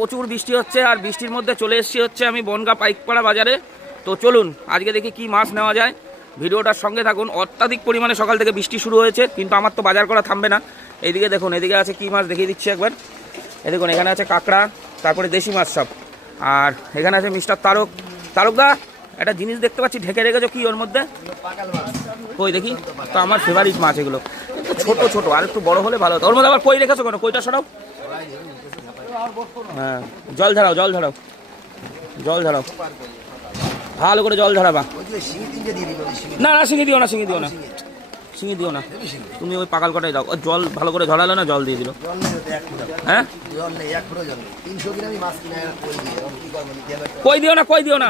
প্রচুর বৃষ্টি হচ্ছে, আর বৃষ্টির মধ্যে চলে এসেছি হচ্ছে আমি বনগাঁ পাইকপাড়া বাজারে। তো চলুন আজকে দেখি কি মাছ নেওয়া যায়, ভিডিওটার সঙ্গে থাকুন। অত্যাধিক পরিমাণে সকাল থেকে বৃষ্টি শুরু হয়েছে, কিন্তু আমার তো বাজার করা থামবে না। এইদিকে দেখুন, এদিকে আছে কি মাছ দেখিয়ে দিচ্ছি একবার। এই দেখুন, এখানে আছে কাঁকড়া, তারপরে দেশি মাছ সব। আর এখানে আছে মিস্টার তারকদা, একটা জিনিস দেখতে পাচ্ছি ঢেকে রেখেছো, কি ওর মধ্যে? কই দেখি তো। আমার ফেভারিট মাছ এগুলো, একটু ছোট ছোট, আর একটু বড় হলে ভালো হতো। ওর মধ্যে আবার কই রেখেছো কেন? কইটা সরাও। হ্যাঁ, জল ঝরাও, জল ঝরাও, জল ঝরাও, ভালো করে জল ঝরাবা। না না, শিঙি দিও না, শিঙি দিও না, শিঙি দিও না, তুমি ওই পাকাল কটাই দাও। জল ভালো করে ঝরালো না, জল দিয়ে দিল। হ্যাঁ, কই দিও না, কই দিও না।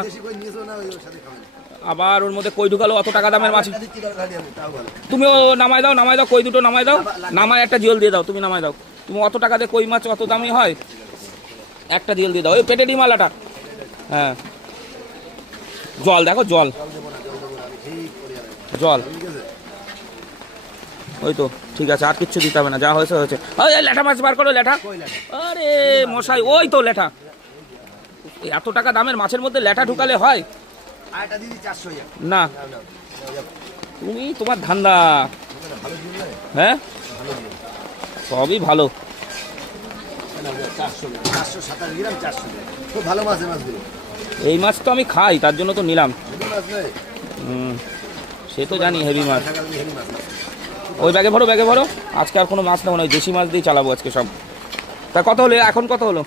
আবার ওর মধ্যে কই ঢুকালো, অত টাকা দামের মাছ। তুমি ও নামাই দাও, নামাই দাও, কই দুটো নামাই দাও, নামায় একটা জল দিয়ে দাও। তুমি নামাই দাও, তুমি অত টাকা দিয়ে কই মাছ অত দামি হয়? একটা জল দিয়ে দাও, ওই পেটে ডিমালাটা। হ্যাঁ, জল দেখো, জল জল, ওই তো ঠিক আছে, আর কিচ্ছু দিতে হবে না, যা হয়েছে হয়েছে। ওই ল্যাঠা মাছ বার করো, ল্যাঠা। আরে মশাই, ওই তো ল্যাঠা। এত টাকা দামের মাছের মধ্যে ল্যাঠা ঢুকালে হয়? না, তুমি তোমার ধান্দা। হ্যাঁ, সবই ভালো। এই মাছ তো আমি খাই, তার জন্য তো নিলাম। সে তো জানি হেভি মাছ। ওই ব্যাগে ভরো, ব্যাগে ভরো। আজকে আর কোনো মাছ নেবো না, ওই দেশি মাছ দিয়ে চালাবো আজকে সব। তা কত হলো এখন, কত হলো?